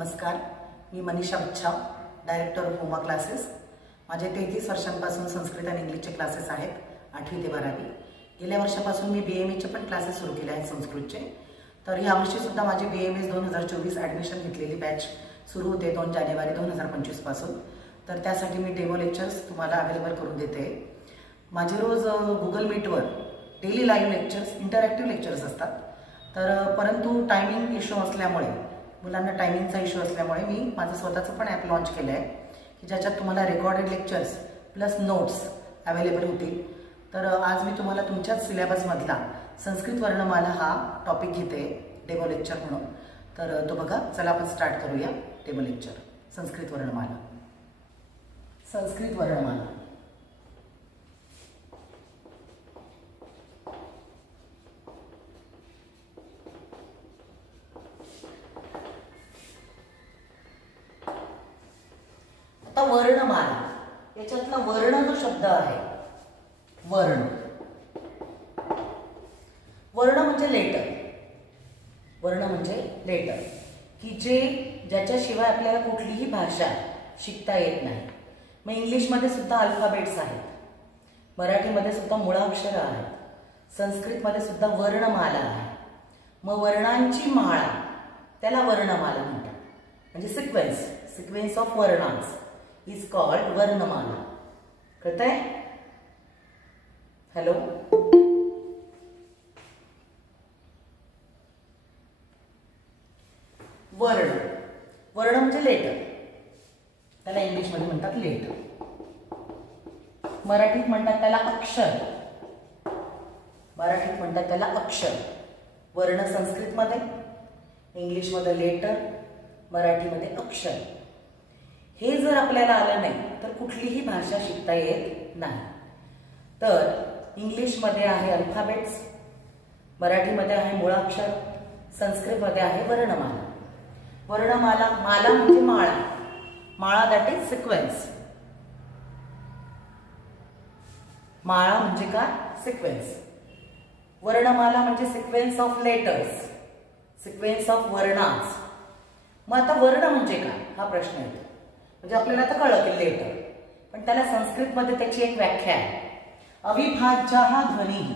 नमस्कार, मी Manisha Bachhav, director of Uma classes. माझे 33 वर्षांपासून संस्कृत आणि इंग्लिशचे क्लासेस आहेत, 8वी ते 12वी। गेल्या वर्षापासून मी BMAचे पण क्लासेस सुरू केले आहेत संस्कृतचे। तर या वर्षीसुद्धा माझे BMS 2024 ॲडमिशन घेतलेली बॅच सुरू होते 2 जानेवारी 2025 पासून। तर त्यासाठी मी डेमो लेक्चर्स तुम्हाला अवेलेबल करून देते। माझे रोज गुगल मीटवर daily live lectures, interactive lectures असतात। तर परंतु टायमिंग इश्यू असल्यामुळे, मुलांना टायमिंगचा इश्यू असल्यामुळे मी माझं स्वतःचं पण ॲप लॉन्च केलं आहे की ज्याच्यात तुम्हाला recorded lectures plus notes available होतील। तर आज मी तुम्हाला तुमच्याच सिलेबसमधला संस्कृत वर्णमाला हा टॉपिक घेते डेमो लेक्चर म्हणून। तर तो बघा, चला आपण स्टार्ट करूया डेमो लेक्चर। संस्कृत वर्णमाला। संस्कृत वर्णमाला वर्णमाला, याच्यातला वर्ण जो शब्द आहे, वर्ण, वर्ण म्हणजे लेटर, वर्ण म्हणजे लेटर की ज्याच्याशिवाय आपल्याला कुठलीही भाषा शिकता येत नाही। मग इंग्लिशमध्ये सुद्धा अल्फाबेट्स आहेत, मराठीमध्ये सुद्धा मुळाक्षरं आहेत, संस्कृतमध्ये सुद्धा वर्णमाला आहे। मग वर्णांची माळा त्याला वर्णमाला म्हणतात, म्हणजे सिक्वेन्स ऑफ वर्णांस is called वर्णमाला। कळतंय? हॅलो, वर्ण, वर्ण म्हणजे लेटर, त्याला इंग्लिश मध्ये म्हणतात लेटर, मराठीत म्हणतात त्याला अक्षर, मराठीत म्हणतात त्याला अक्षर। वर्ण संस्कृत मध्ये, इंग्लिश मध्ये लेटर, मराठीमध्ये अक्षर। हे जर आपल्याला आलं नाही तर कुठलीही भाषा शिकता येत नाही। तर इंग्लिशमध्ये आहे अल्फाबेट्स, मराठीमध्ये आहे मुळाक्षर, संस्कृतमध्ये आहे वर्णमाला। वर्णमाला, माला म्हणजे माळा, माळा दॅट इज सिक्वेन्स। माळा म्हणजे काय? सिक्वेन्स। वर्णमाला म्हणजे sequence of letters, sequence of वर्णांस। मग आता वर्ण म्हणजे काय हा प्रश्न येतो। म्हणजे आपल्याला आता कळलं की लेटर, पण त्याला संस्कृतमध्ये त्याची एक व्याख्या आहे, अविभाज्यः ध्वनिः।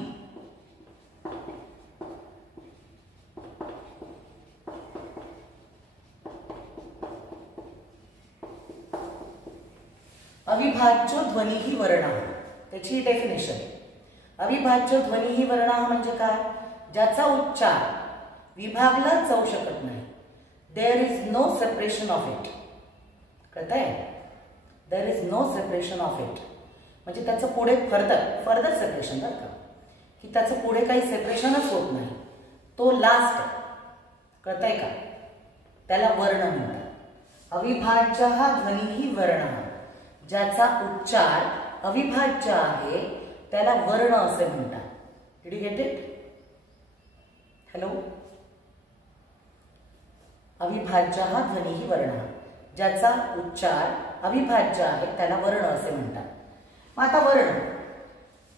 अविभाज्य ध्वनिः वर्णः, त्याची डेफिनेशन। अविभाज्य ध्वनिः वर्णः म्हणजे काय? ज्याचा उच्चार विभागलाच जाऊ शकत नाही। There is no separation of it. कळतंय? There is no separation of it म्हणजे त्याचं पुढे फर्दर सेपरेशन, बरं का, की त्याचं पुढे काही सेपरेशनच होत नाही, तो लास्ट। कळतंय का? त्याला वर्ण म्हणतात। अविभाज्यः ध्वनिः वर्णः, ज्याचा उच्चार अविभाज्य आहे त्याला वर्ण असे म्हणतात। Did you get it? Hello, अविभाज्यः ध्वनिः वर्णः, ज्याचा उच्चार अविभाज्य आहे त्याला वर्ण असे म्हणतात। मग आता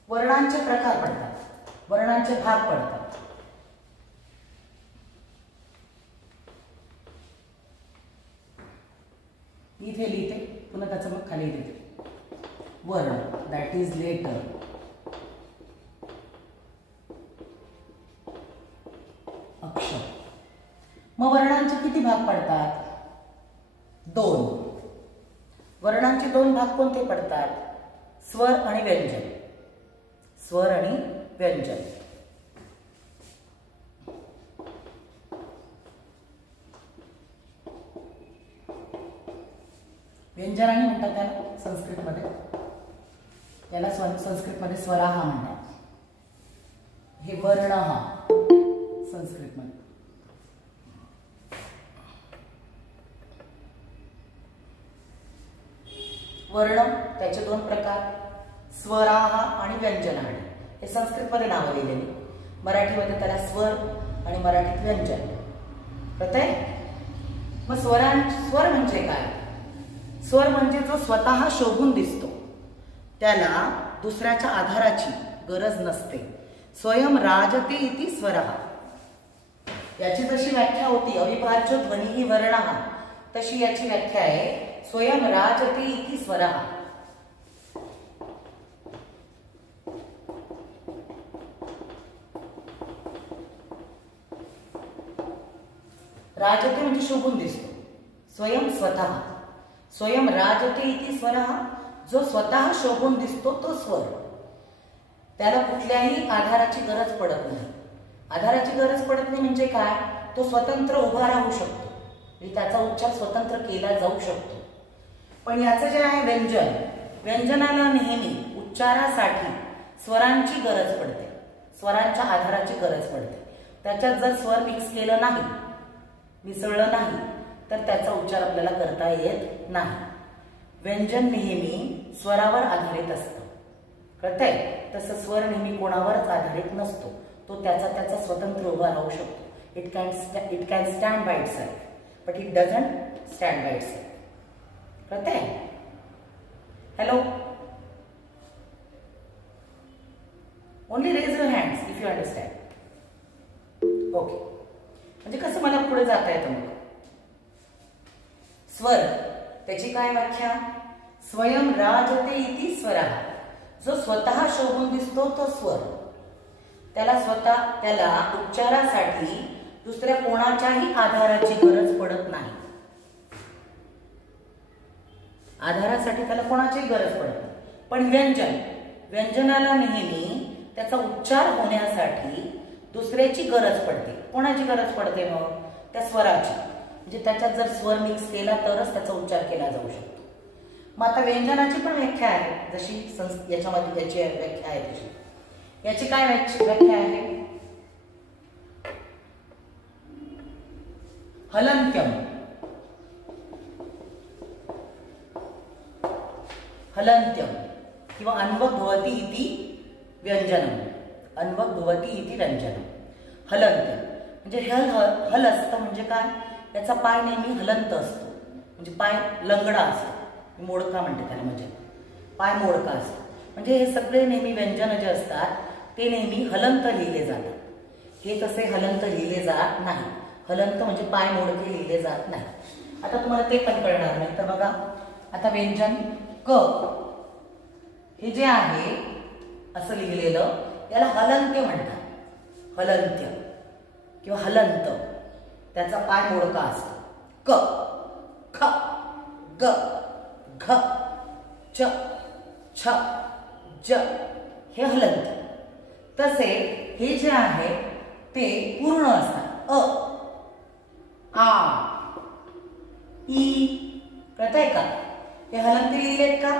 वर्णांचे प्रकार पडतात, वर्णांचे भाग पडतात। इथे लिहिते, पुन्हा त्याचं मग खाली लिहिते। वर्ण दॅट इज लेटर, अक्षर। मग वर्णांचे किती भाग पडतात? 2। वर्णांचे 2 भाग कोणते पडतात? स्वर आणि व्यंजन, स्वर आणि व्यंजन। व्यंजनाने म्हणतात त्याला संस्कृतमध्ये, त्याला संस्कृतमध्ये स्वराः म्हणतात। हे वर्णः संस्कृतमध्ये। वर्ण त्याचे 2 प्रकार, स्वराः आणि व्यंजनाः। हे संस्कृतमध्ये नावं लिहिलेली, मराठीमध्ये त्याला स्वर आणि मराठीत व्यंजन। कळतंय? मग स्वर म्हणजे काय? स्वर म्हणजे जो स्वतः शोभून दिसतो, त्याला दुसऱ्याच्या आधाराची गरज नसते। स्वयं राजते इति स्वरः, याची जशी व्याख्या होती अविभाज्य ध्वनिः वर्णः, तशी याची व्याख्या आहे स्वयं राजते इति स्वरः. राजते म्हणजे शोभून दिसतो. स्वयं स्वतः. स्वयं राजते इति स्वरः, जो स्वतः शोभून दिसतो तो स्वर. त्याला कुठल्याही आधाराची गरज पडत नाही. आधाराची गरज पडत नाही म्हणजे काय? तो स्वतंत्र उभा राहू शकतो, त्याचा उच्चार स्वतंत्र केला जाऊ शकतो. पण याचं जे आहे व्यंजन, व्यंजनाला नेहमी उच्चारासाठी स्वरांची गरज पडते, स्वरांच्या आधाराची गरज पडते. त्याच्यात जर स्वर मिक्स केलं नाही, मिसळलं नाही, तर त्याचा उच्चार आपल्याला करता येत नाही. व्यंजन नेहमी स्वरावर आधारित असतं, कळतंय? तसं स्वर नेहमी कोणावरच आधारित नसतो. तो त्याचा स्वतंत्र उभा राहू शकतो. It can stand by itself, but it doesn't stand by itself. कळतंय? Hello, only raise your hands if you understand. Okay, म्हणजे कसं मला पुढे जाता येतं मग. स्वर, त्याची काय व्याख्या? स्वयं राजते इति स्वरः, जो स्वतः शोभून दिसतो तो स्वर. त्याला उच्चारासाठी दुसऱ्या कोणाच्याही आधाराची गरज पडत नाही. आधारासाठी त्याला कोणाचीही गरज पडत नाही. पण व्यंजनाला नेहमी त्याचा उच्चार होण्यासाठी दुसऱ्याची गरज पडते. कोणाची गरज पडते मग? त्या स्वराची. म्हणजे त्याच्यात जर स्वर मिक्स केला तरच त्याचा उच्चार केला जाऊ शकतो. मग आता व्यंजनाची पण व्याख्या आहे, जशी याच्यामध्ये याची व्याख्या आहे तशी. याची काय व्याख्या आहे? हलन्त्यम. हलन्त्यम किंवा अन्वक भवति इति व्यंजनम. अन्वक भवति इति व्यंजनम. हलन्त्यम म्हणजे हल असतं म्हणजे काय? त्याचा पाय नेहमी हलंत असतो, म्हणजे पाय लंगडा असतो. मोडका म्हणते त्याला, म्हणजे पाय मोडका असतो. म्हणजे हे सगळे नेहमी व्यंजन जे असतात ते नेहमी हलंत लिहिले जातात. हे तसे हलंत लिहिले जात नाही. हलंत म्हणजे पाय मोडके लिहिले जात नाही. आता तुम्हाला ते पण कळणार नाही. तर बघा, आता व्यंजन क हे जे आहे असं लिहिलेलं, याला हलंत्य म्हणतात. हलंत्य किंवा हलंत, त्याचा पाय मोडका असतो. क, ख, ग, घ, च, छ, ज हे हलंत. तसे हे जे आहे ते पूर्ण असतात. अ, आ, ई, कळतंय का? हे हलंते लिहिलेत का?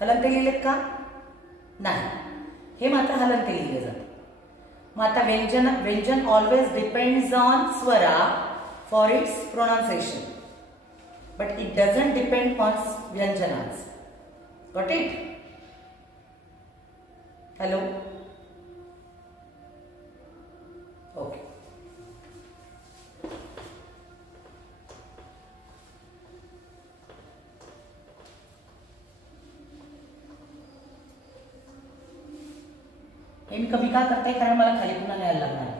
हलंते लिहिलेत का? नाही, हे मात्र हलंते लिहिले जाते. मग आता व्यंजन always depends on swara for its pronunciation, but it doesn't depend on व्यंजनास. Got it? Hello, okay. हे मी कमी का करते? कारण मला खाली पुन्हा न्यायला लागणार.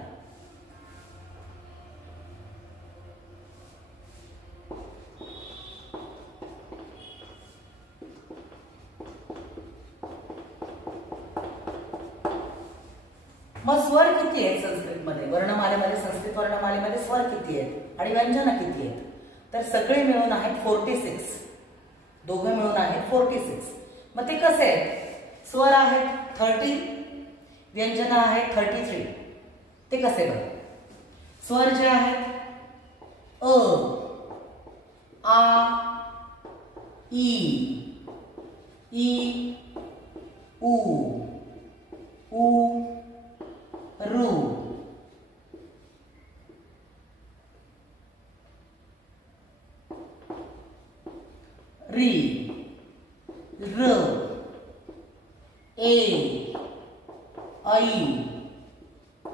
मग स्वर किती आहेत संस्कृतमध्ये? वर्णमालेमध्ये, संस्कृत वर्णमालेमध्ये स्वर किती आहेत आणि व्यंजन किती आहेत? तर सगळे मिळून आहेत 46. दोघे मिळून आहेत 46. मग ते कसे आहेत? स्वर आहेत 30, व्यंजन आहेत 33. ते कसे बघ? स्वर जे आहेत अ, आ, ई, उ, रू, री, र, ए, ऐ,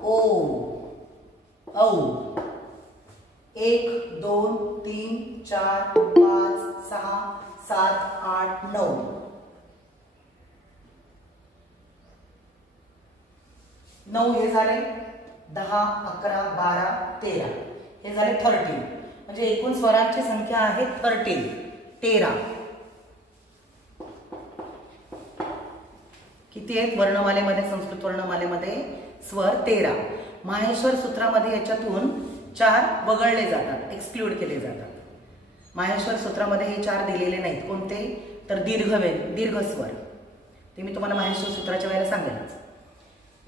ओ, औ. 1 2 3 4 5 6 7 8 9. 9 हे झाले. 10 11 12 13. हे झाले 13. म्हणजे एकूण स्वरांची संख्या आहे 13. किती आहेत वर्णमालेमध्ये? संस्कृत वर्णमालेमध्ये स्वर 13. माहेश्वर सूत्रामध्ये याच्यातून 4 वगळले जातात, एक्सक्लूड केले जातात. माहेश्वर सूत्रामध्ये हे 4 दिलेले नाहीत. कोणते? तर दीर्घ स्वर. ते मी तुम्हाला माहेश्वर सूत्राच्या वेळेला सांगेनच.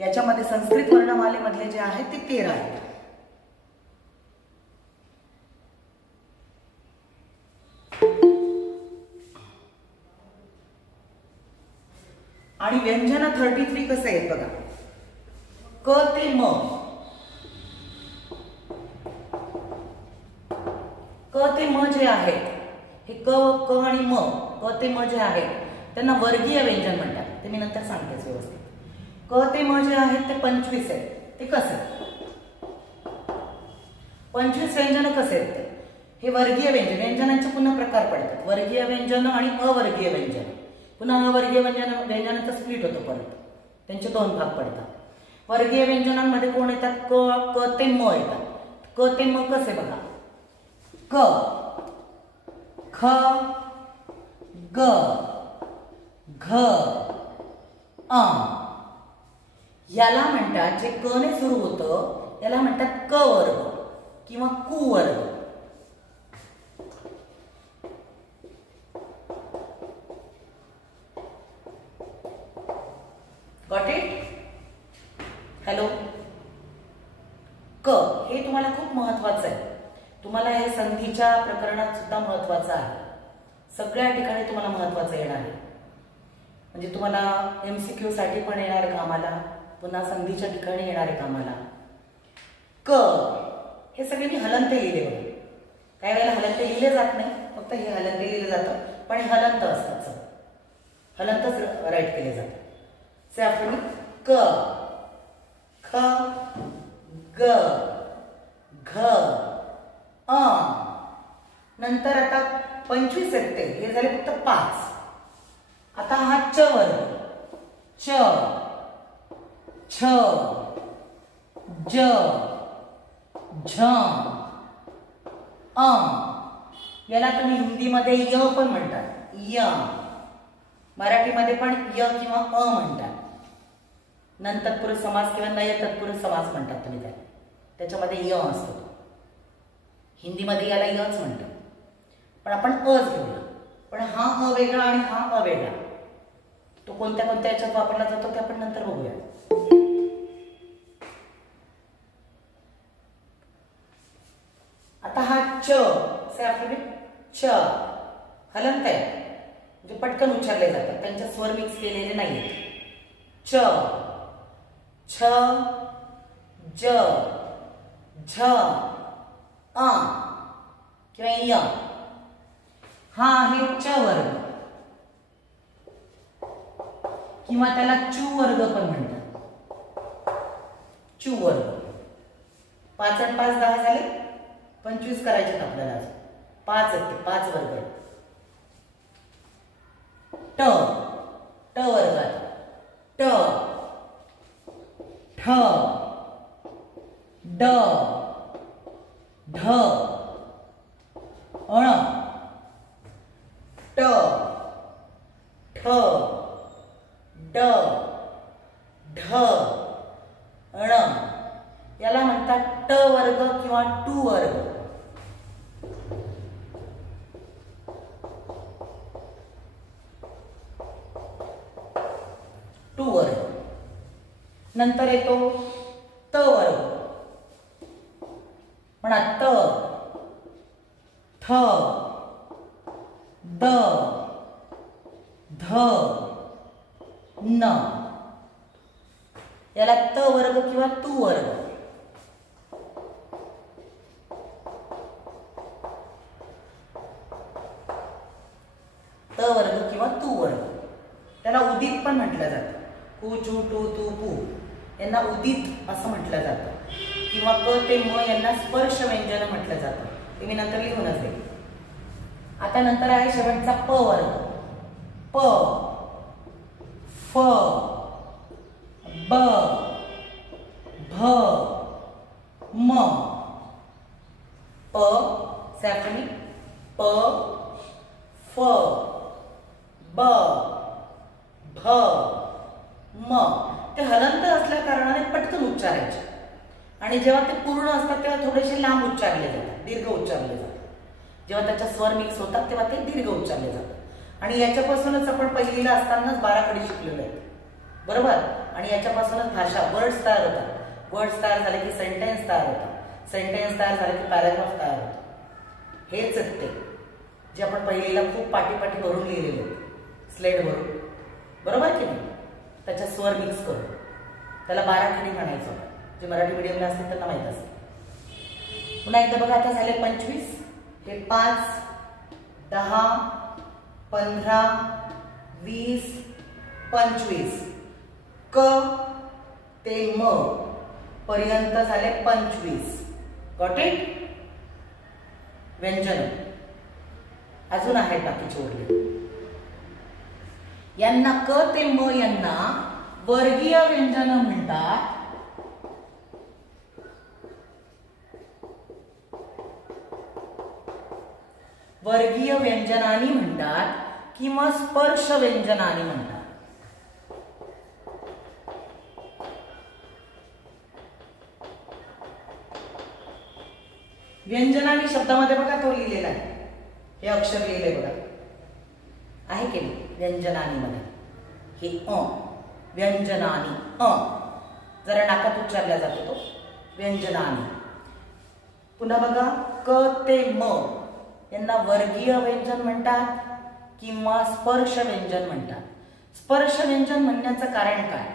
याच्यामध्ये संस्कृत वर्णमालेमधले जे आहेत ते 13 आहेत. आणि व्यंजन 33 कसं आहे बघा. क ते म. क ते म जे आहेत हे क आणि म, क ते म जे आहेत त्यांना वर्गीय व्यंजन म्हणतात. ते मी नंतर सांगतेच व्यवस्थित. क ते म जे आहेत ते 25 आहेत. ते कसे? 25 व्यंजन कसे आहेत? हे वर्गीय व्यंजन. व्यंजनांचे पुन्हा प्रकार पडतात. वर्गीय व्यंजन आणि अवर्गीय व्यंजन. पुन्हा अवर्गीय व्यंजनाचा स्प्लिट होतो परत. त्यांचे 2 भाग पडतात. वर्गीय व्यंजनांमध्ये कोण येतात? क ते म येतात. क ते म कसे बघा. क, ख, ग, घ, अ. याला म्हणतात, जे क ने सुरू होतं याला म्हणतात क वर्ग किंवा कु वर्ग. Got it? हॅलो. क हे तुम्हाला खूप महत्वाचं आहे. तुम्हाला हे संधीच्या प्रकरणात सुद्धा महत्वाचं आहे. सगळ्या ठिकाणी तुम्हाला महत्वाचं येणार आहे. म्हणजे तुम्हाला MCQ साठी पण येणार कामाला, पुन्हा संधीच्या ठिकाणी येणार आहे कामाला. क हे सगळे मी हलंते लिहिले बघा. काही वेळेला हलंते लिहिले जात नाही, फक्त हे हलंते लिहिले जातं, पण हे हलंत असतात. हलंतच राईट केले जातात. से आपण क, ख, ग, घ, अ. नंतर आता 25 आहेत ते. हे झाले फक्त 5. आता हा च वर्ग. च, छ, ज, झ, अ. याला तुम्ही हिंदीमध्ये य पण म्हणतात. य. मराठीमध्ये पण य किंवा अ म्हणतात. नंतर तत्पुरुष समास किंवा नय तत्पुरुष समास म्हणतात तुम्ही त्याला. त्याच्यामध्ये य असतो. हिंदीमध्ये याला यच म्हणतात. पण आपण अच घेऊया. पण हा अ वेगळा आणि हा अ वेगळा. तो कोणत्या कोणत्या याच्यात वापरला जातो ते आपण नंतर बघूया. आता हा च च हलंत आहे, म्हणजे पटकन उच्चारले जातात. त्यांचे स्वर मिक्स केलेले नाहीये. च, छ, ज, झ, अ किंवा य. हा आहे च वर्ग किंवा त्याला चू वर्ग पण म्हणतात. चू वर्ग. 5 आणि 5 10 झाले. 25 करायचे आपल्याला. 5 आहेत ते. 5 वर्ग आहेत. ट, ट वर्गात ट, ठ, ड, ढ, अण. ट, ठ, ड, ढ, अण. याला म्हणतात ट वर्ग किंवा टू वर्ग. टू वर्ग. नंतर येतो त वर्ग. म्हणा त, थ, द, ध, न. याला त वर्ग किंवा तू वर्ग. त वर्ग किंवा तू वर्ग. त्याला उदित पण म्हटलं जातं. कु, चू, टू, तू, पू यांना उदित असं म्हटलं जातं. किंवा क ते म यांना स्पर्श व्यंजन म्हटलं जातं. ते मी नंतर लिहूनच देईन. आता नंतर आहे शेवटचा प वर्ग. प, फ, ब, भ, म, प सॅफनी, प फ ब भ म. ते हलंत असल्या कारणाने पटकन उच्चारायचे आणि जेव्हा ते पूर्ण असतात तेव्हा थोडेसे लांब उच्चारले जातात, दीर्घ उच्चारले जातात. जेव्हा त्याच्या स्वर मिक्स होतात तेव्हा ते दीर्घ उच्चारले जातात. आणि याच्यापासूनच आपण पहिलीला असतानाच 12 कडे शिकलेलो आहे, बरोबर. आणि याच्यापासूनच भाषा वर्ड्स तयार होतात. वर्ड्स तयार झाले की सेंटेन्स तयार होतात. सेंटेन्स तयार झाले की पॅराग्राफ तयार होतात. हेच आहेत ते जे आपण पहिलीला खूप पाठी भरून लिहिलेले आहेत स्लेटवरून, बरोबर की नाही. त्याच्या स्वर मिक्स करून त्याला 12 खडी म्हणायचं होतं. जे मराठी मीडियमला असतील त्यांना माहीत असेल. पुन्हा एकदा बघा, आता झाले 25. हे 5, 10, 15, 20, 25. क ते म पर्यंत झाले 25. Got it. व्यंजन अजून आहेत बाकीचे उरले. यांना क ते म यांना वर्गीय व्यंजन म्हणतात. वर्गीय व्यंजनानी म्हणतात किंवा स्पर्श व्यंजनानी म्हणतात. व्यंजनानी शब्दामध्ये बघा तो लिहिलेला आहे, हे अक्षर लिहिले बघा, आहे की नाही. व्यंजनानी मध्ये हे व्यंजनानी जरा नाकात उच्चारला जातो तो व्यंजनानी. पुन्हा बघा, क ते म यांना वर्गीय व्यंजन म्हणतात किंवा स्पर्श व्यंजन म्हणतात. स्पर्श व्यंजन म्हणण्याचं कारण काय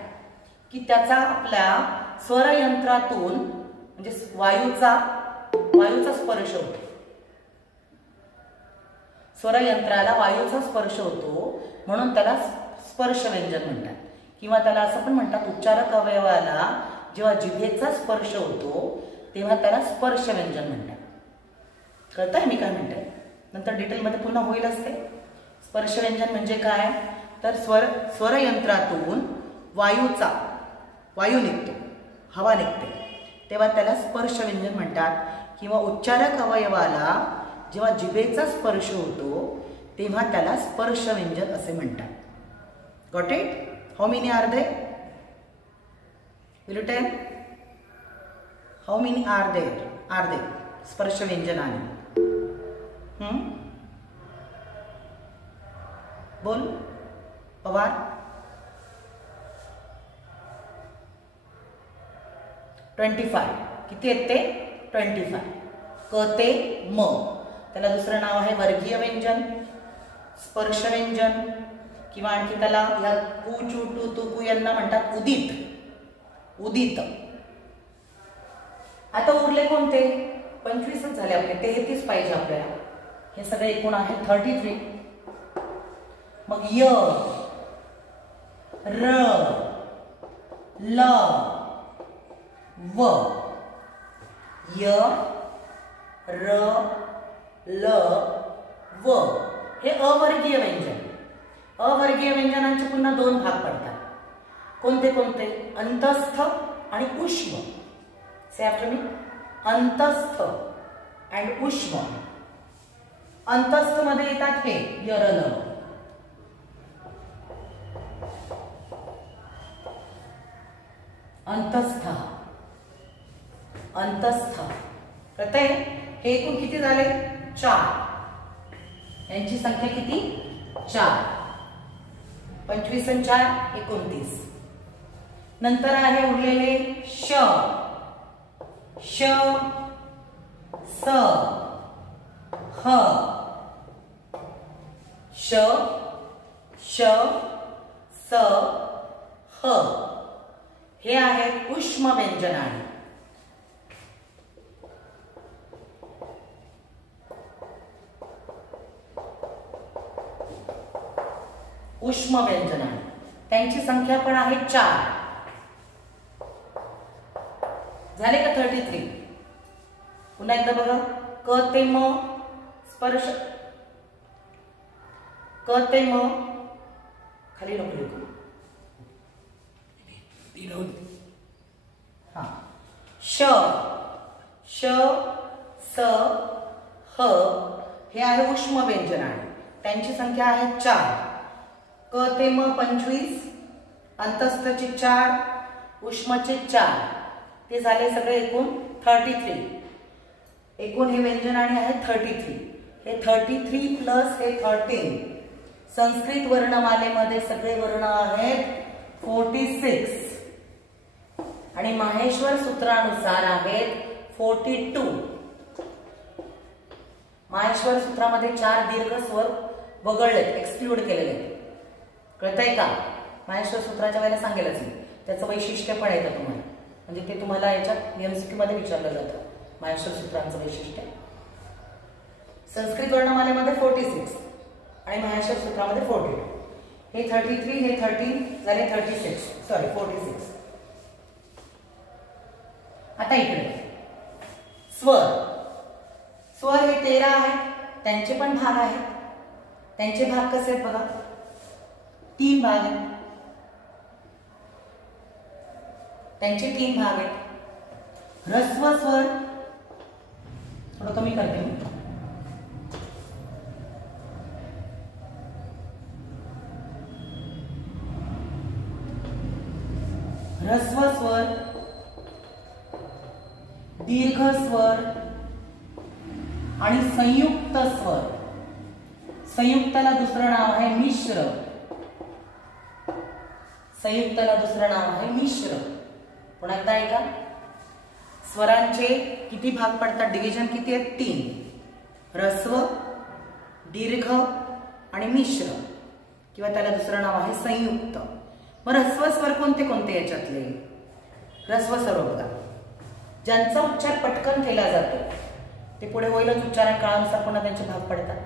की त्याचा आपल्या स्वरयंत्रातून म्हणजे वायूचा स्पर्श होतो. स्वरयंत्राला वायूचा स्पर्श होतो म्हणून त्याला स्पर्श व्यंजन म्हणतात. किंवा त्याला असं पण म्हणतात, उच्चारक अवयवाला जेव्हा जिभेचा स्पर्श होतो तेव्हा त्याला स्पर्श व्यंजन म्हणतात. कळतंय मी काय म्हणते. नंतर डिटेलमध्ये पुन्हा होईल असते. स्पर्श व्यंजन म्हणजे काय तर स्वरयंत्रातून वायू निघतो, हवा निघते तेव्हा त्याला स्पर्श व्यंजन म्हणतात. किंवा उच्चारक अवयवाला जेव्हा जिभेचा स्पर्श होतो तेव्हा त्याला स्पर्श व्यंजन असे म्हणतात. Got it. How many are they? Will you tell? How many are they स्पर्श व्यंजनानी? बोल पवार. 25. किती आहेत ते? 25. क ते म त्याला दुसरं नाव आहे वर्गीय व्यंजन, स्पर्श व्यंजन किंवा आणखी त्याला या कु चू टू तू कु यांना म्हणतात उदित. आता उरले कोणते? 25च झाले आपले. 33 पाहिजे आपल्याला. हे सगळे एकूण आहे 33. मग य र ल व. य र ल व हे अवर्गीय व्यंजन. अवर्गीय व्यंजनांचे पुन्हा 2 भाग पडतात. कोणते कोणते? अंतस्थ आणि उष्म. से आफ्टर मी. अंतस्थ अँड उष्म. अंतस्थ मध्ये येतात हे य र ल. अंतस्थ कळतंय. हे एकूण किती झाले? 4. यांची संख्या किती? 4. 25 आणि 4 29. नंतर आहे उरलेले श स ह. श स ह हे आहेत उष्म व्यंजनानी. उष्म व्यंजनानी त्यांची संख्या पण आहे 4. झाले का 33? पुन्हा एकदा बघा. क ते म स्पर्श. क ते म खाली नको. हा. श स, ह हे आहे उष्म व्यंजन आहे, त्यांची संख्या आहे 4. क ते म 25, अंतस्थचे 4, उष्मचे 4, ते झाले सगळे एकूण 33. एकूण हे व्यंजन आणि आहे 33. हे 33 प्लस हे 13. संस्कृत वर्णमालेमध्ये सगळे वर्ण आहेत 46 आणि माहेश्वर सूत्रानुसार आहेत 42. माहेश्वर सूत्रामध्ये 4 दीर्घ स्वर वगळलेत, एक्सक्लूड केलेले आहेत. कळतंय का? माहेश्वर सूत्राच्या वेळेला सांगेलच मी, त्याचं वैशिष्ट्य पण येतं तुम्हाला, म्हणजे ते तुम्हाला याच्यात एमसीक्यू मध्ये विचारलं जातं. माहेश्वर सूत्रांचं वैशिष्ट्य संस्कृत वर्णमालेमध्ये 46 आणि माहेश्वर सूत्रामध्ये 42. हे 33, हे 13 झाले 46. आता इकडे स्वर हे 13 आहेत, त्यांचे पण भाग आहेत. त्यांचे भाग कसे आहेत बघा, 3 भाग आहेत. त्यांचे 3 भाग आहेत. ह्रस्व स्वर थोडं कमी करते मी. ह्रस्व स्वर, दीर्घ स्वर आणि संयुक्त स्वर. संयुक्ताला दुसरं नाव आहे मिश्र. संयुक्ताला दुसरं नाव आहे मिश्र. पुन्हा एकदा ऐका, स्वरांचे किती भाग पडतात, डिव्हिजन किती आहेत, 3. ह्रस्व, दीर्घ आणि मिश्र, किंवा त्याला दुसरं नाव आहे संयुक्त. मग ह्रस्व स्वर कोणते कोणते याच्यातले? ह्रस्व स्वर बघा, ज्यांचा उच्चार पटकन केला जातो ते पुढे होईलच, उच्चारण काळानुसार पुन्हा त्यांचे भाग पडतात.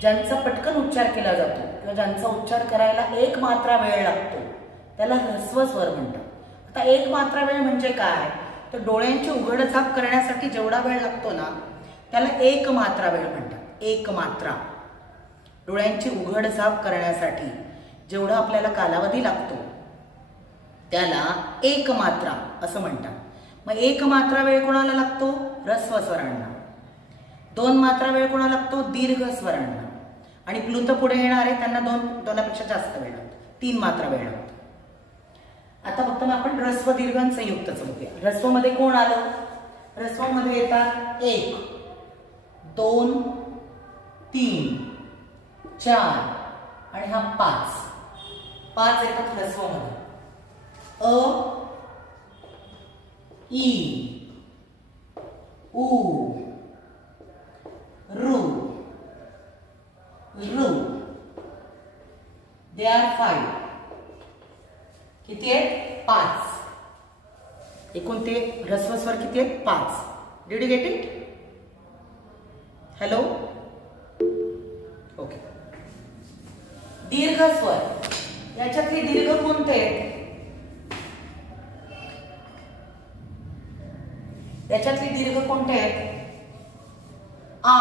ज्यांचा पटकन उच्चार केला जातो किंवा ज्यांचा उच्चार करायला 1 मात्रा वेळ लागतो त्याला ह्रस्व स्वर म्हणतात. आता 1 मात्रा वेळ म्हणजे काय, तर डोळ्यांची उघडझाप करण्यासाठी जेवढा वेळ लागतो ना त्याला 1 मात्रा वेळ म्हणतात. 1 मात्रा, डोळ्यांची उघडझाप करण्यासाठी जेवढा आपल्याला कालावधी लागतो त्याला 1 मात्रा असं म्हणतात. मग 1 मात्रा वेळ कोणाला लागतो, ह्रस्व स्वरांना. 2 मात्रा वेळ कोणाला लागतो, दीर्घ स्वरांना. आणि प्लुत पुढे येणार आहे त्यांना 2पेक्षा जास्त वेळ लागतो, 3 मात्रा वेळ लागतो. आता फक्त आपण ह्रस्व, दीर्घ आणि संयुक्तच बघूया. ह्रस्व मध्ये कोण आलं, ह्रस्व मध्ये येतात 1, 2, 3, 4 आणि हा 5 येतात ह्रस्व मध्ये. अ, ई, उ, रू, रू. They are 5. किती आहेत, 5. एकूण ते ह्रस्व स्वर किती आहेत, 5. Did you get it? Hello, okay. दीर्घ स्वर, याच्यातले दीर्घ कोणते आहेत, याच्यातले दीर्घ कोणते आहेत, आ,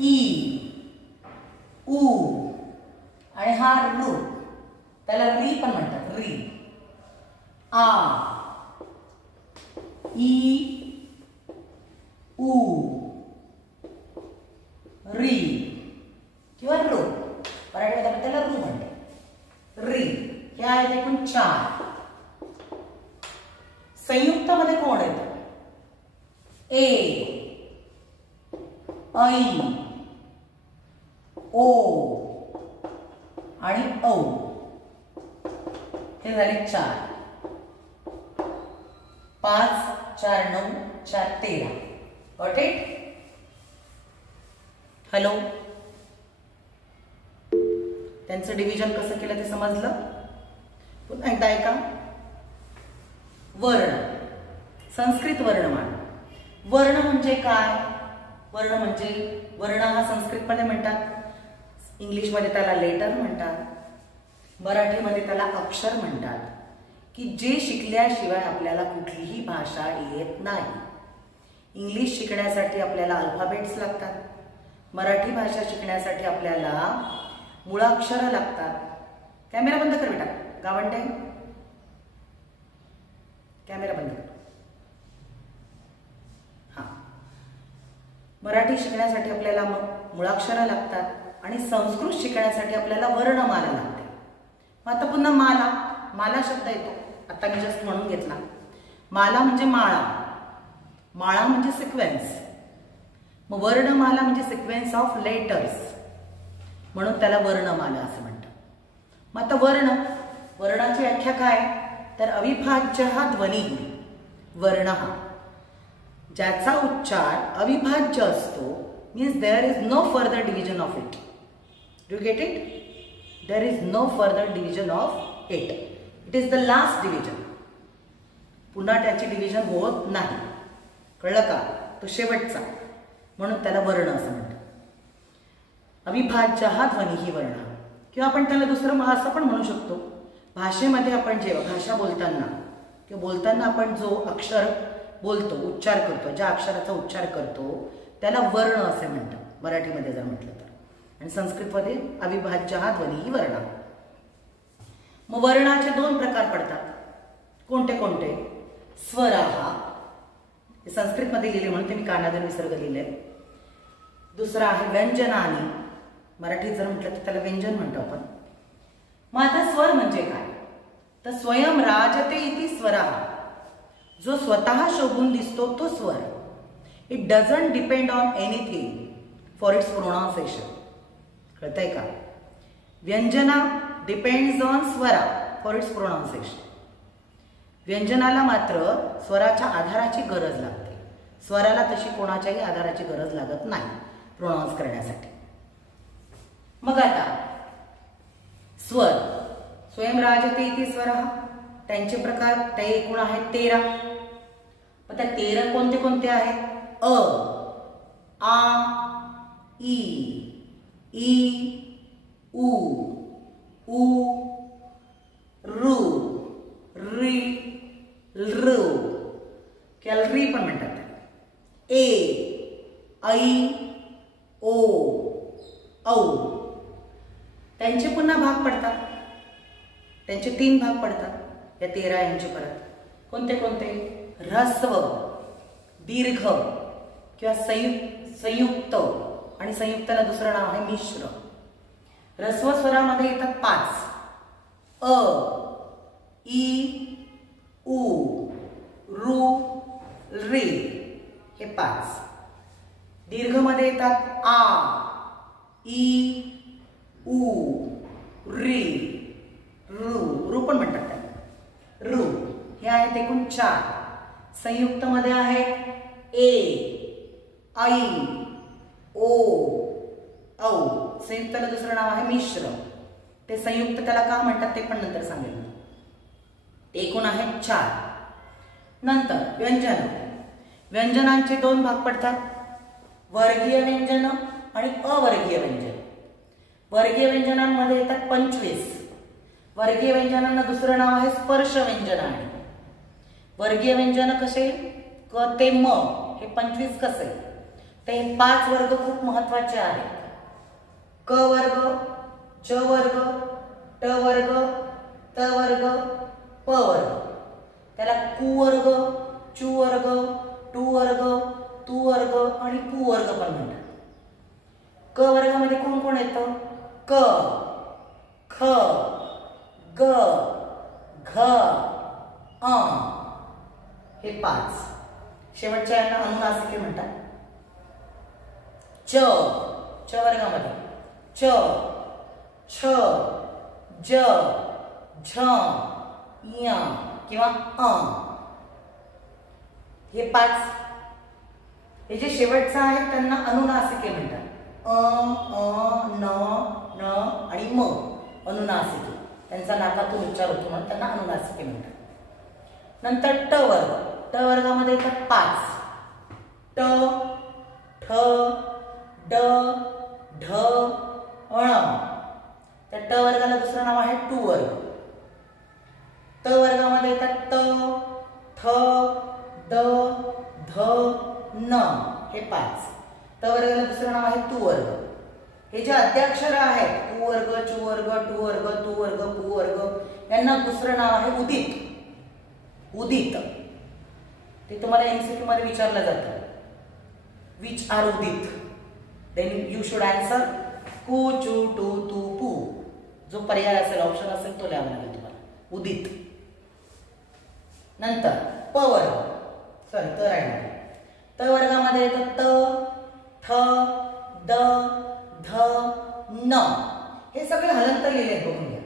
ई, उ आणि हा रू, त्याला री पण म्हणतात, री. आ, ई, उ, री किंवा रू. मराठीमध्ये त्याला रू म्हणते, री. हे आहेत एकूण 4. संयुक्त मध्ये कोण येतं, ए, ऐ, ओ आणि औ. हे झाले 4. 5, 4, 9, 4, 13. Got it? हॅलो, त्यांचं डिव्हिजन कसं केलं ते समजलं? पुन्हा एकदा ऐका. वर्ण, संस्कृत वर्णमाला. वर्ण म्हणजे काय, वर्ण म्हणजे, वर्ण हा संस्कृतमध्ये म्हणतात, इंग्लिशमध्ये त्याला लेटर म्हणतात, मराठीमध्ये त्याला अक्षर म्हणतात, की जे शिकल्याशिवाय आपल्याला कुठलीही भाषा येत नाही. इंग्लिश शिकण्यासाठी आपल्याला अल्फाबेट्स लागतात, मराठी भाषा शिकण्यासाठी आपल्याला मुळाक्षरं लागतात. कॅमेरा बंद कर बेटा, गावंडे, कॅमेरा बंद कर. मराठी शिकण्यासाठी आपल्याला मुळाक्षरं लागतात आणि संस्कृत शिकण्यासाठी आपल्याला वर्णमाला लागते. मग आता पुन्हा माला शब्द येतो, आता मी जस्ट म्हणून घेतला. माला म्हणजे माळा म्हणजे सिक्वेन्स. मग वर्णमाला म्हणजे सिक्वेन्स ऑफ लेटर्स, म्हणून त्याला वर्णमाला असं म्हणतात. मग आता वर्णाची व्याख्या काय, तर अविभाज्य हा ध्वनी वर्ण हा ज्याचा उच्चार अविभाज्य असतो, means there is no further division of it. Do get it? There is no further division of it. It is the last division. पुन्हा त्याची डिव्हिजन होत नाही. कळलं का? तो शेवटचा, म्हणून त्याला वर्ण असं म्हणतात. अविभाज्य हा ध्वनी ही वर्ण. किंवा आपण त्याला दुसरं असं पण म्हणू शकतो, भाषेमध्ये आपण जेव्हा भाषा बोलताना आपण जो अक्षर बोलतो, उच्चार करतो, ज्या अक्षराचा उच्चार करतो त्याला वर्ण असे म्हणतात मराठीमध्ये जर म्हटलं तर. आणि संस्कृतमध्ये अविभाज्य हा ध्वनी ही वर्ण. मग वर्णाचे दोन प्रकार पडतात. कोणते कोणते? स्वराहा, संस्कृतमध्ये लिहिले म्हणून ते मी कानादर विसर्ग लिहिले. दुसरा आहे व्यंजनानी, मराठीत जर म्हटलं तर त्याला व्यंजन म्हणतो आपण. मग आता स्वर म्हणजे काय, तर स्वयं राजते इति स्वरा, जो स्वतः शोभून दिसतो तो स्वर. It doesn't depend on anything for its pronunciation. कळतंय का? Vyanjana depends on swara for its pronunciation. व्यंजनाला मात्र स्वराच्या आधाराची गरज लागते. स्वराला तशी कोणाच्याही आधाराची गरज लागत नाही प्रोनाउन्स करण्यासाठी. मग आता स्वर स्वयं राजते इति स्वरा, त्यांचे प्रकार ते एकूण आहेत 13. आता 13 कोणते कोणते आहेत? अ, आ, ई, उ, रू, री, ऋ, कॅलरी पण म्हणतात. ए, ऐ, ओ, औ. त्यांचे पुन्हा भाग पडतात. त्यांचे 3 भाग पडतात या 13 यांचे. परत कोणते कोणते? ऱ्हस्व, दीर्घ किंवा संयुक्त, आणि संयुक्ताला दुसरं नाव आहे मिश्र. ऱ्हस्व स्वरामध्ये येतात 5. अ, ई, उ, रू, री हे 5. दीर्घ मध्ये येतात आ, ई, उ, री, रू पण म्हणतात त्याला. रू हे आहेत एकूण 4. संयुक्त मध्ये आहेत ए, ऐ, ओ, औ. संयुक्ताला दुसरं नाव आहे मिश्र. ते संयुक्त त्याला का म्हणतात ते पण नंतर सांगेल. एकूण आहेत 4. नंतर व्यंजन. व्यंजनांचे 2 भाग पडतात, वर्गीय व्यंजन आणि अवर्गीय व्यंजन. वर्गीय व्यंजनांमध्ये येतात 25. वर्गीय व्यंजनांना दुसरं नाव आहे स्पर्श व्यंजनाने. वर्गीय व्यंजन कसे? क ते म हे 25 कसे? ते 5 वर्ग खूप महत्वाचे आहेत. क वर्ग, च वर्ग, ट वर्ग, त वर्ग, प वर्ग. त्याला कु वर्ग, चु वर्ग, टू वर्ग, तू वर्ग आणि पू वर्ग पण म्हणतात. क वर्गामध्ये कोण कोण येतं? क, ख, ग, घ, अ हे 5. शेवटच्या यांना अनुनासिके म्हणतात. च वर्गामध्ये च, छ, ज, झ, य किंवा अ हे 5. हे जे शेवटचं आहे त्यांना अनुनासिके म्हणतात. न, न आणि म अनुनासिके. त्यांचा नाकातून उच्चार होतो म्हणून त्यांना अनुनासिके म्हणतात. नंतर ट वर्ग. ट वर्गामध्ये येतात 5. ट, ठ, ड, ढ, ण. त्या ट वर्गाला दुसरं नाव आहे टू वर्ग. त वर्गामध्ये येतात त, थ, द, ध, न हे 5. त वर्गाला दुसरं नाव आहे तू वर्ग. हे जे अद्याक्षर आहेत उ वर्ग, चु वर्ग, टू वर्ग, तू वर्ग, पू वर्ग यांना दुसरं नाव आहे उदित. उदित ते तुम्हाला एमसीक्यू मध्ये विचारलं जातं. विच आर उदित. देन यू शुड आन्सर कु चू टू तू पू. जो पर्याय असेल ऑप्शन असेल तो लिहावा लागेल तुम्हाला. उदित. नंतर प वर्ग, सॉरी त राहिला. त वर्गामध्ये येतं त, थ, द, ध, न. हे सगळे हलंत लिहिले आहेत बघून घ्या.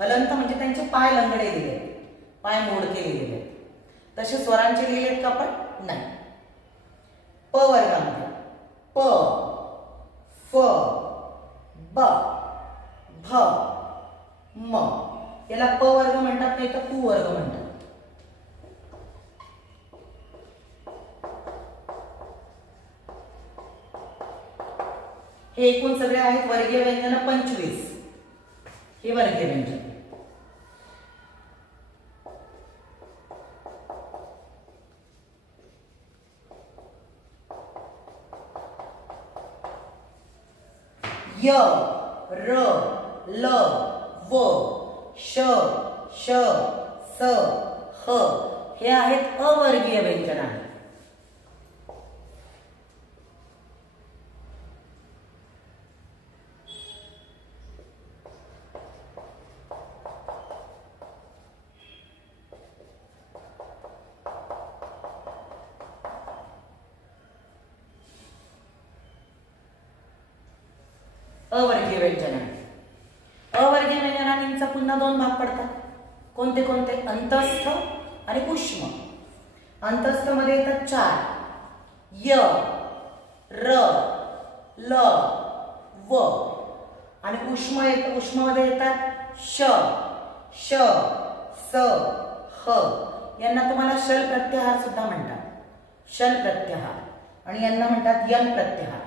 हलंत म्हणजे त्यांचे पाय लंगडे लिहिले आहेत, पाय मोडके लिहिलेले आहेत. तसे स्वरांचे लिहिले आहेत का आपण? नाही. प वर्गामध्ये प, फ, ब, भ, म. याला प वर्ग म्हणतात, नाही तर पु वर्ग म्हणतात. हे एकूण सगळे आहेत वर्गीय व्यंजन 25. हे वर्गीय व्यंजन. य, र, ल, व, श, श, स, ह हे आहेत अवर्गीय व्यंजन आहेत. अवर्गीय व्यंजन. अवर्गीय व्यंजनांचा पुन्हा दोन भाग पडतात. कोणते कोणते? अंतस्थ आणि उष्म. अंतस्थ मध्ये येतात 4. य, र, ल, व. आणि उष्म मध्ये येतात श, श, स, ह. यांना तुम्हाला शल प्रत्याहार सुद्धा म्हणतात. शल प्रत्याहार. आणि यांना म्हणतात यन प्रत्याहार.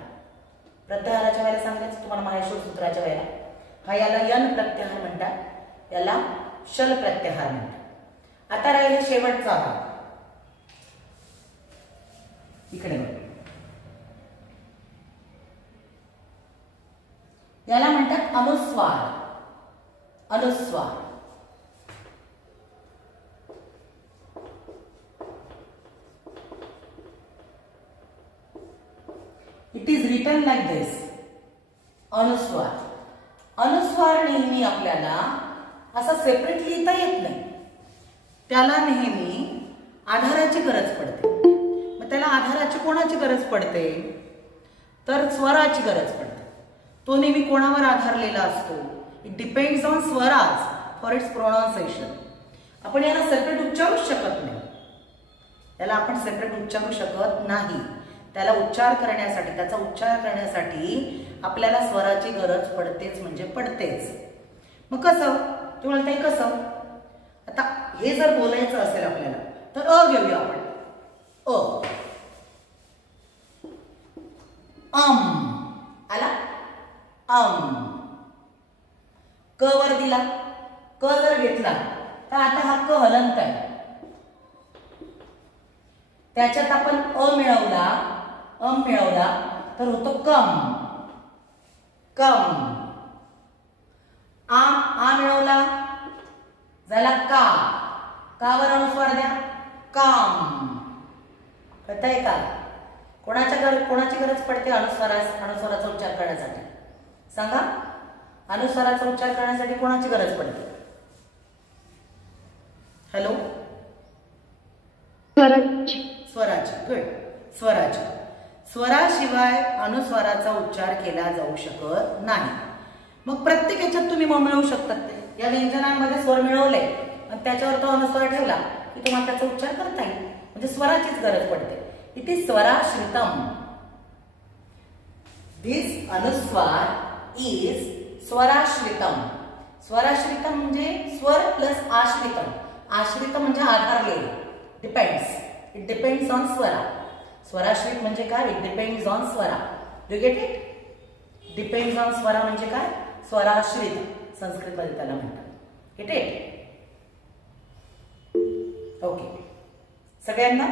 प्रत्याहाराच्या वेळेला सांगायचं तुम्हाला माहेश्वर सूत्राच्या वेळेला हा याला यन प्रत्याहार म्हणतात, याला शल प्रत्याहार म्हणतात. आता राहिले शेवटचा भाग. इकडे बघा, याला म्हणतात अनुस्वार. अनुस्वार. इट इज रिटन लाईक दिस. अनुस्वार. अनुस्वार नेहमी आपल्याला असा सेपरेट लिहिता येत नाही. त्याला नेहमी आधाराची गरज पडते. मग त्याला आधाराची कोणाची गरज पडते? तर स्वराची गरज पडते. तो नेहमी कोणावर आधारलेला असतो? It depends on Swaraj for its pronunciation. आपण याला सेपरेट उच्चारू शकत नाही. याला आपण सेपरेट उच्चारू शकत नाही. त्याला उच्चार करण्यासाठी, त्याचा उच्चार करण्यासाठी आपल्याला स्वराची गरज पडतेच म्हणजे पडतेच. मग कसं? तुम्हाला ते कसं? आता हे जर बोलायचं असेल आपल्याला तर अ घेऊया आपण. अ. आला. क वर दिला. क जर घेतला तर आता हा क हलंत आहे. त्याच्यात आपण अ मिळवला तर होतो कम. कम. आ मिळवला झाला का. कावर अनुस्वार द्या. काम. कळतंय का? कोणाची गरज पडते अनुस्वाराचा उच्चार करण्यासाठी? सांगा. अनुस्वाराचा उच्चार करण्यासाठी कोणाची गरज पडते? हॅलो. स्वराची. गुड. स्वराची. स्वराशिवाय अनुस्वाराचा उच्चार केला जाऊ शकत नाही. मग प्रत्येक याच्यात तुम्ही मिळवू शकतात. या व्यंजनांमध्ये स्वर मिळवले आणि त्याच्यावर तो अनुस्वार ठेवला की तुम्हाला त्याचा उच्चार करता येईल. म्हणजे स्वराचीच गरज पडते. It is swarashritam. This anusvara is swarashritam. स्वराश्रितम म्हणजे स्वर प्लस आश्रितम. आश्रितम म्हणजे आधारलेले. Depends. It depends on swara. स्वराश्रित म्हणजे काय? It depends on swara. Do get it? Depends on swara म्हणजे काय? स्वराश्रित. संस्कृत मध्ये त्याला म्हणतात. Get it? ओके. सगळ्यांना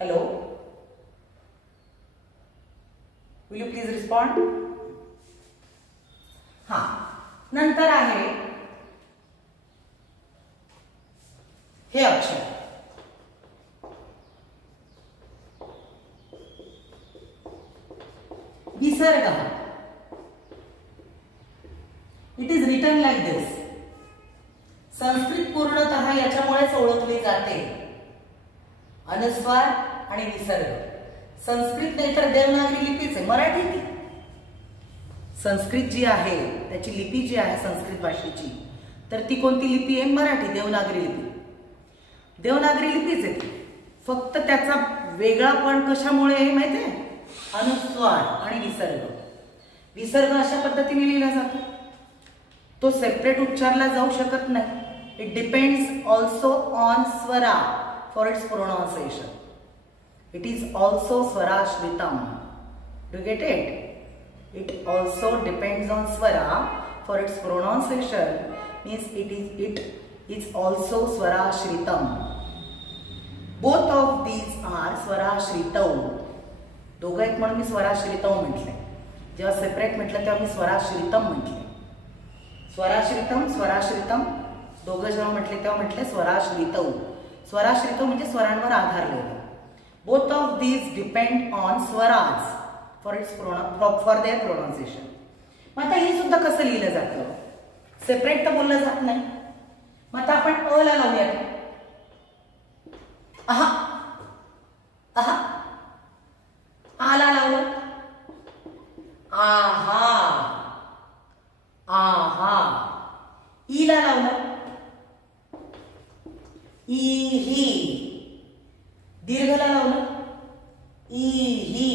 hello. Will you please respond? हा. नंतर आहे हे अक्षर. विसर्ग. It is written like this. Sanskrit पूर्णतः याच्यामुळेच ओळखली जाते, अनुस्वार आणि विसर्ग. संस्कृत नाही तर देवनागरी लिपीच आहे, मराठी ती. संस्कृत जी आहे त्याची लिपी जी आहे संस्कृत भाषेची, तर ती कोणती लिपी आहे? मराठी, देवनागरी लिपी. देवनागरी लिपीच आहे ती. फक्त त्याचा वेगळापण कशामुळे आहे माहिती आहे? अनुस्वार आणि विसर्ग. विसर्ग अशा पद्धतीने लिहिला जातो, तो सेपरेट उच्चारला जाऊ शकत नाही. It depends also on swara for its pronunciation. It is also swarashritam. Do get it? It also depends on swara for its pronunciation. Means it is also swarashritam. Both of these are swarashritau. दोघं आहेत म्हणून मी स्वराश्रितौ म्हटले. जेव्हा separate म्हटलं तेव्हा मी स्वराश्रितम म्हटले. स्वराश्रितम, स्वराश्रितम दोघं जेव्हा म्हटले तेव्हा म्हटले स्वराश्रितौ. स्वराश्रितौ म्हणजे स्वरांवर आधारलेलं. Both of these depend on swaras for their pronunciation. मग आता हे सुद्धा कसं लिहिलं जातं? सेपरेट तर बोललं जात नाही. मग आता आपण अ ला लावूया. आहा, आहा. आला लावलं. आहा, आहा. ईला लावलं. इही. दीर्घला लावलं. इही.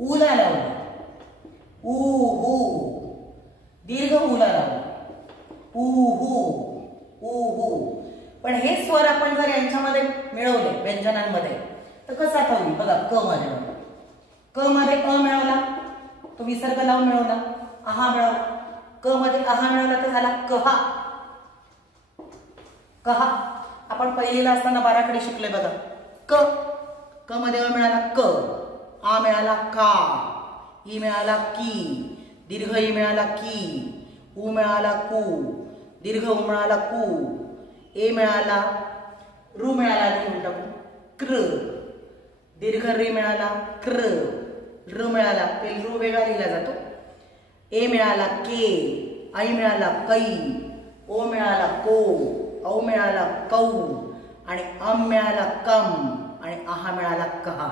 उला लावलं. उहू. दीर्घ उला लावलं. उहू, उहू. पण हे स्वर आपण जर यांच्यामध्ये मिळवले व्यंजनांमध्ये तर कसं आठवली? बघा, क मध्ये क मध्ये अ मिळवला, तो विसर्ग लावून मिळवला. आहा मिळवला. क मध्ये आहा मिळवला तर झाला कहा. कहा. आपण पहिलीला असताना बाराखडी शिकलोय बघा. क, क मध्ये अ मिळाला क, आ मिळाला का, ई मिळाला की, दीर्घ ई मिळाला की, उ मिळाला कू, दीर्घ उ मिळाला कू, ए मिळाला, रू मिळाला लिहून टाकू क्र, दीर्घ रे मिळाला क्र, र मिळाला पेल रू वेगळा लिहिला जातो. ए मिळाला के, आई मिळाला कै, ओ मिळाला को, औ मिळाला कौ, आणि अम मिळाला कम, आणि आहा मिळाला कहा.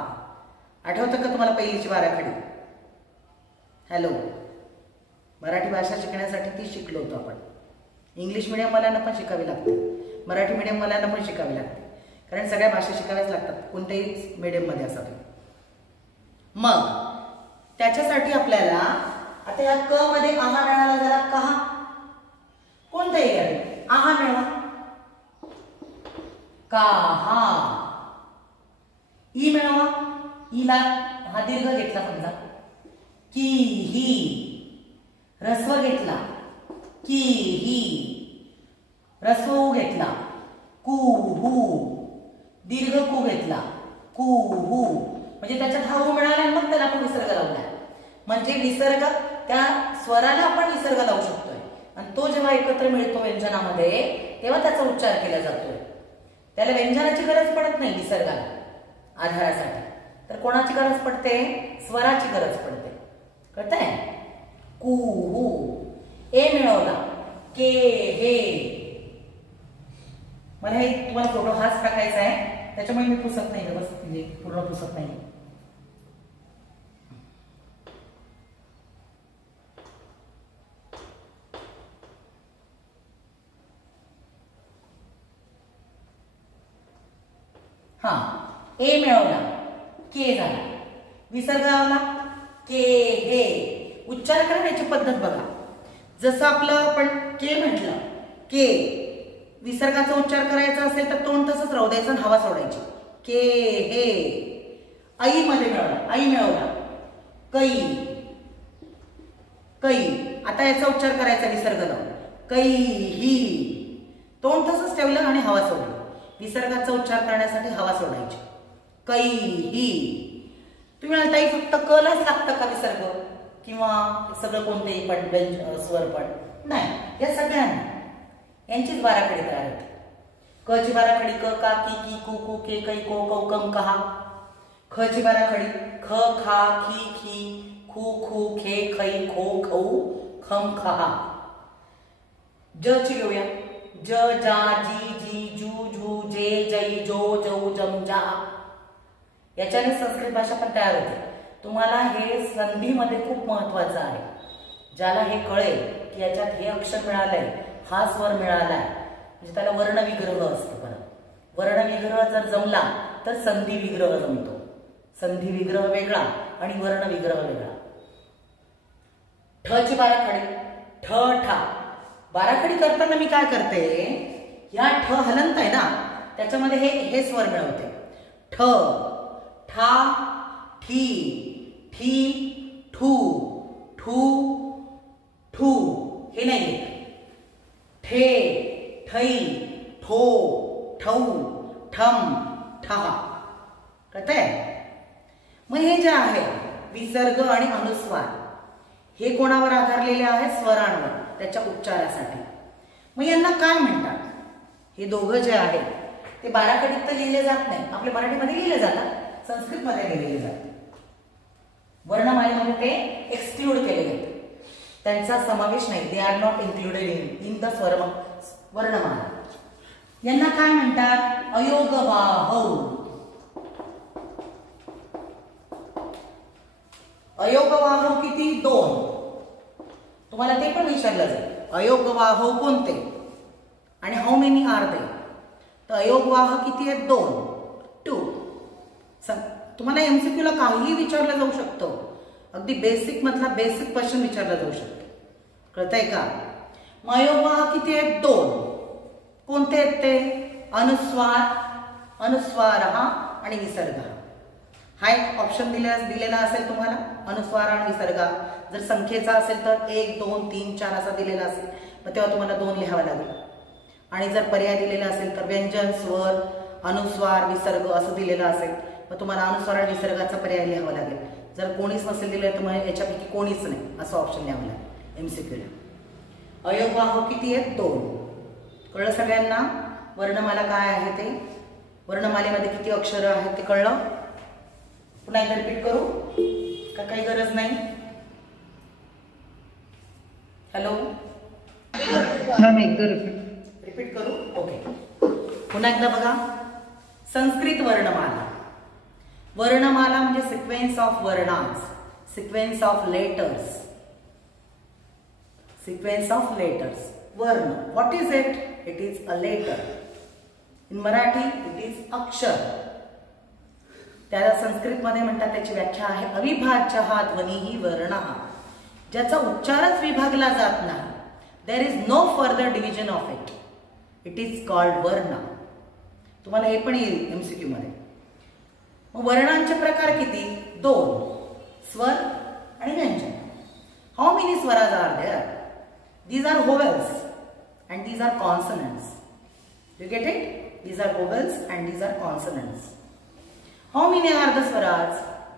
आठवतं का तुम्हाला पहिलीची बाराखडी? हॅलो, मराठी भाषा शिकण्यासाठी ती शिकलो होतो आपण. इंग्लिश मिडियम वाल्यांना पण शिकावी लागते, मराठी मिडियम वाल्यांना पण शिकावी लागते, कारण सगळ्या भाषा शिकाव्याच लागतात कोणत्याही मिडियममध्ये असा. मग त्याच्यासाठी आपल्याला आता या क मध्ये आहा मिळाला झाला कहा. कोणता एरिया? आहा मिळवा. काहा. ई मिळवा. ईला हा दीर्घ घेतला समजा. की ही. रस्व घेतला. की ही. रस्व उ घेतला. कू हू. दीर्घ कू घेतला. कू हू. म्हणजे त्याच्यात हा उ मिळाला आणि मग त्याला आपण विसर्ग लावला. म्हणजे विसर्ग त्या स्वराला आपण विसर्ग लावू शकतोय, आणि तो जेव्हा एकत्र मिळतो व्यंजनामध्ये तेव्हा त्याचा उच्चार केला जातोय. त्याला व्यंजनाची गरज पडत नाही विसर्गाला आधारासाठी, तर कोणाची गरज पडते? स्वराची गरज पडते. कळतंय? कू हू. ए मिळवला. के हे. मला हे तुम्हाला फोटो हाच टाकायचा आहे, त्याच्यामुळे मी पुसत नाही, व्यवस्थित म्हणजे पूर्ण पुसत नाही. हा, ए मिळवला. के झाला. विसर्ग लावला. के हे. उच्चार करण्याची पद्धत बघा. जसं आपलं आपण के म्हटलं, के विसर्गाचा उच्चार करायचा असेल तर तोंड तसंच राहू द्यायचं आणि हवा सोडायची. के हे. आई मध्ये मिळवला. आई मिळवला. कै. कै. आता याचा उच्चार करायचा विसर्ग लावून. कै ही. तोंड तसंच ठेवलं आणि हवा सोडली. विसर्गाचा उच्चार करण्यासाठी हवा सोडायची. कै ही. तुम्ही म्हणताय फक्त कलाच लागतं का विसर्ग, किंवा सगळं कोणतेही पण स्वर पण नाही, या सगळ्यांना यांचीच बाराखडी तयार होते. क ची बाराखडी क का की की कू कू के कै को कौ कम कहा. ख ची बाराखडी ख खा खी खी खू खू खे खै खो खौ खम खहा. ज ची घेऊया. ज जा जी जी जू झू जे जै जो जौ जम जा. याच्याने संस्कृत भाषा पण तयार होते. तुम्हाला हे संधीमध्ये खूप महत्वाचं आहे. ज्याला हे कळेल की याच्यात हे अक्षर मिळालंय, हा स्वर मिळालाय, म्हणजे त्याला वर्ण विग्रह असतो. परत वर्ण विग्रह जर जमला तर संधी विग्रह जमतो. संधी विग्रह वेगळा आणि वर्ण विग्रह वेगळा. ठ ची बाराखडी. ठ ठा. बाराखडी करताना मी काय करते, या ठ हलंत आहे ना त्याच्यामध्ये हे स्वर मिळवते. ठ ठा ठी ठी ठू ठू ठू. हे नाही येत. ठे ठै ठो ठौ ठम ठहा. कळतंय. मग हे जे आहे विसर्ग आणि अनुस्वार हे कोणावर आधारलेले आहे, स्वरांवर, त्याच्या उच्चारासाठी. मग यांना काय म्हणतात, हे दोघं जे आहेत ते बाराखडीत तर लिहिले जात नाही. आपल्या मराठीमध्ये लिहिले जातात, संस्कृतमध्ये लिहिले जातात. वर्णमालेमध्ये ते एक्सक्लूड केले जाते, त्यांचा समावेश नाही. They are not included in the वर्णमाला. यांना काय म्हणतात, अयोगवाहौ. अयोगवाहौ किती, 2. तुम्हाला ते पण विचारलं जाईल, अयोगवाहौ कोणते आणि हाऊ मेनी आर दे. तर अयोगवाह किती आहेत, 2. तुम्हाला एमसीक्यू ला काहीही विचारलं जाऊ शकतं. अगदी बेसिक मधला बेसिक क्वेश्चन विचारला जाऊ शकतो. कळतंय का. मग अयोगवाह किती आहेत, 2. कोणते आहेत ते, अनुस्वार, अनुस्वार हा आणि विसर्ग. हा एक ऑप्शन दिलेला असेल तुम्हाला, अनुस्वार आणि विसर्ग. जर संख्येचा असेल तर 1 2 3 4 असा दिलेला असेल, मग तेव्हा तुम्हाला 2 लिहावा लागेल. आणि जर पर्याय दिलेला असेल तर व्यंजन, स्वर, अनुस्वार, विसर्ग असं दिलेलं असेल, मग तुम्हाला अनुस्वार आणि विसर्गाचा पर्याय लिहावा लागेल. जर कोणीच नसेल दिलं तर मग याच्यापैकी कोणीच नाही असं ऑप्शन लिहावं लागेल एमसीक्यूला. अयोगवाह किती आहेत, 2. कळलं सगळ्यांना. वर्णमाला काय आहे ते, वर्णमालेमध्ये किती अक्षर आहेत ते कळलं. पुन्हा एकदा रिपीट करू का, काही गरज नाही. हॅलो, रिपीट करू. ओके, पुन्हा एकदा बघा. संस्कृत वर्णमाला. वर्णमाला म्हणजे सिक्वेन्स ऑफ वर्णास, sequence of letters, sequence of letters. वर्ण, what is it, it is a letter. In Marathi it is akshar. त्याला संस्कृतमध्ये म्हणतात, त्याची व्याख्या आहे अविभाज्य हा ध्वनीही वर्ण, ज्याचा उच्चारच विभागला जात नाही. There is no further division of it, it is called वर्ण. तुम्हाला हे पण येईल एमसीक्यू मध्ये. मग वर्णांचे प्रकार किती, 2. स्वर आणि व्यंजन. हाऊ मेनी स्वराज are there, these are vowels and these are consonants. You get it? These are vowels and these are consonants. How many are the swaras?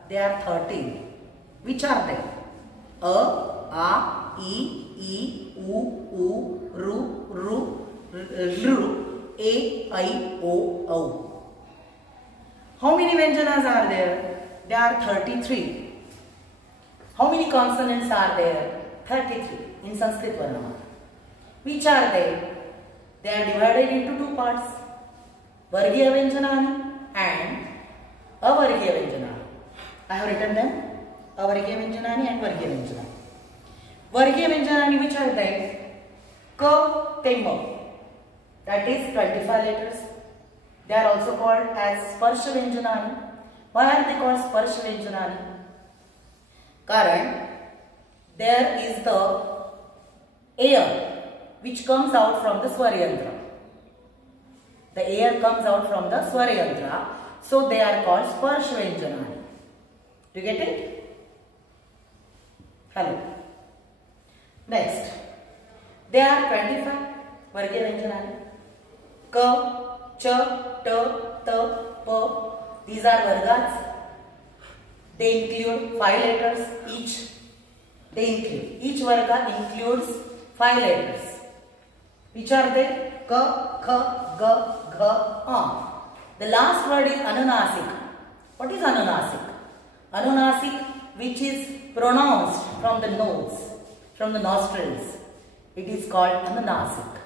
They are 13. Which are they? A, A, E, E, U, U, Ru, Ru, Ru, A, I, O, O. How many vyanjanas are there? There are 33. How many consonants are there? 33 in Sanskrit Varnamala. Which are they? They are divided into 2 parts. Vargiya Vyanjanani and Avargiya Vyanjanani. I have written them. Avargiya Vyanjanani and Vargiya Vyanjanani. Vargiya Vyanjanani, which are they? Ka, te, ma. That is 25 letters. They are also called as Sparsha Vyanjanani. Why are they called Sparsha Vyanjanani? Karan there is the air which comes out from the swar yantra. The air comes out from the swar yantra, so they are called Sparsha Vyanjanani. Do you get it? Hello. Next, they are 25 Vargiya Vyanjanani. Ka, cha, ta, ta, pa. These are vargas. They include 5 letters each. Each varga includes 5 letters. Which are they? Ka, kha, ga, gha, a. The last word is anunasik. What is anunasik? Anunasik which is pronounced from the nose, from the nostrils, it is called anunasik.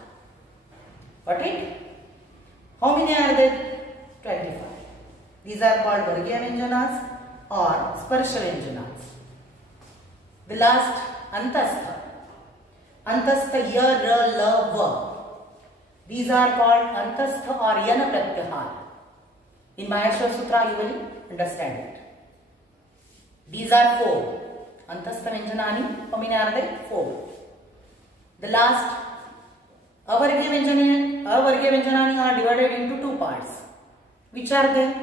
Got it? How many are there? 25. These are called Vargiya Vyanjanas or Sparsha Vyanjanas. The last, Antastha. Antastha, ya, ra, la, va. These are called Antastha or Yana Pratyahar. In Maheshwar Sutra, you will understand it. These are 4. Antastha Vyanjanani. How many are there? 4. The last, Avargiya Vyanjanani are divided into 2 parts. Which are they?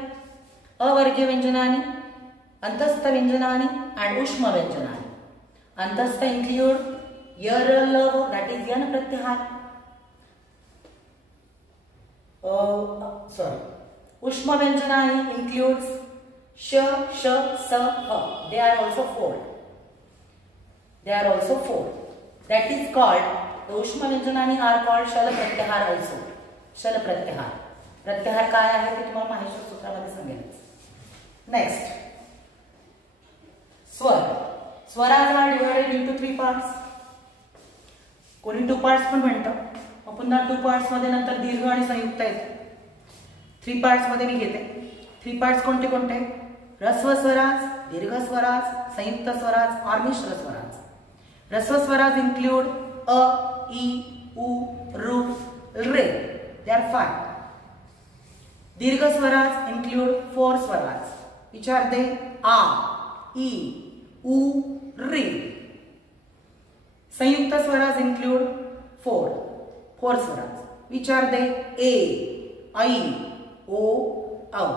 Avargiya Vyanjanani, Antastha Vyanjanani and Ushma Vyanjanani. Antastha include ya, ra, la, va, that is Yana Pratyahar. Ushma Vyanjanani includes sh, sh, sa, ha. They are also 4. That is called, the Ushma Vyanjanani are called Shala Pratyahar also. Shala Pratyahar. Pratyahar काय आहे ते तुम्हाला माहेश्वर सूत्रामध्ये सांगेलच. Next. Swar. Swaras are divided into 3 parts. कोणी 2 parts पण म्हणतं. मग पुन्हा 2 parts मध्ये नंतर दीर्घ आणि संयुक्त येते. 3 parts मध्ये मी घेते. 3 parts कोणते कोणते? ह्रस्व स्वराज, दीर्घ स्वराज, संयुक्त स्वराज और मिश्र स्वराज. ह्रस्व Swaraj include a, e, u, ru, re. They are 5. Dirgha swaraj include 4 swaraj, which are they? A, E, U, Ri. Sanyukta swaraj include 4 swaraj, which are they? A, I, O, Au.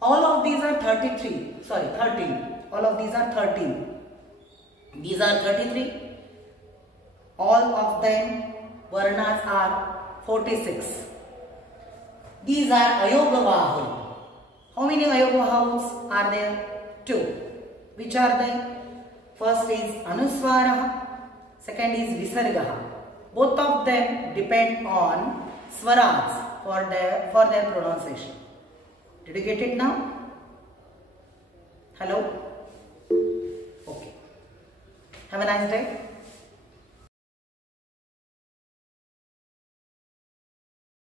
All of these are 13. All of these are 13. These are 33. All of them varnas are 46. These are Ayogavahu. How many Ayogavahus are there? 2. Which are they? First is Anuswara, second is Visargaha. Both of them depend on Swaraj for their pronunciation. Did you get it now? Hello? Okay. Have a nice day.